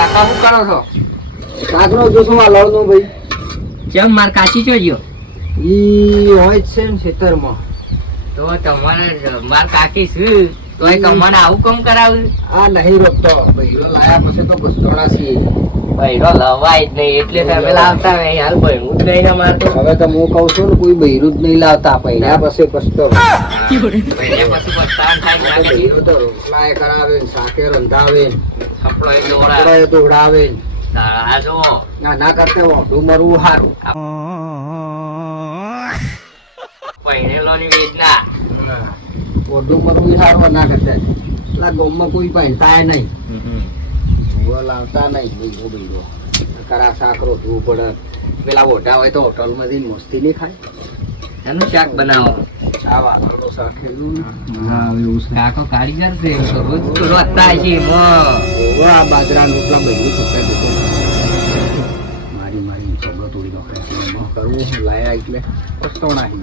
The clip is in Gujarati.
કાકા શું કરો છો? કાકરો જોશો આ લડનો ભાઈ કેમ માર કાચી ચો ગયો? ઈ હોય જ છે ને ખેતરમાં. તો તમારે માર કાકી શું તોય કમાને આવું કામ કરાવ્યું? આ નહીં રોકતો બૈરો લાયા પછી તો ગુસ્તોણા છીએ. બૈરો લવાય જ નહીં એટલે તમે લાવતા હોય. હાલ બૈરું જ નહીં ને મારતો. હવે તો હું કઉ છું ને કોઈ બૈરું જ નહીં લાવતા પૈડા પછી પછતો. બૈરે પછી પસ્તાન થાય ના કે બૈરો તો રોટલાએ કરાવે ને શાકે રંધાવે ને કપડો એ દોરા. કપડાએ દોડાવે ને આ જો ના કરતે મોઢું મરવું સારું. પહેરેલોની વેદના. મોઢું મરવું સારું ના કરતે એટલા ગામમાં કોઈ પહેરતા નહીં. ભૂવા લાવતા નહીં બૈરો કરા શાક રોધવું પડે. પેલા મોટા હોય તો હોટલમાંથી મસ્તી નહીં ખાય. એનું શાક બનાવો. આ વાલોડો શાક ખેલું ને મજા આવે એવું છે. કાકો કારીગર છે એમ તો રોજ તો રોતા છે આ બાજરા રોટલા બૈરું સુકાઈ જતો મારી છોકરો તોડી નાખે કરવું લાયા એટલે પસ્તો નાખી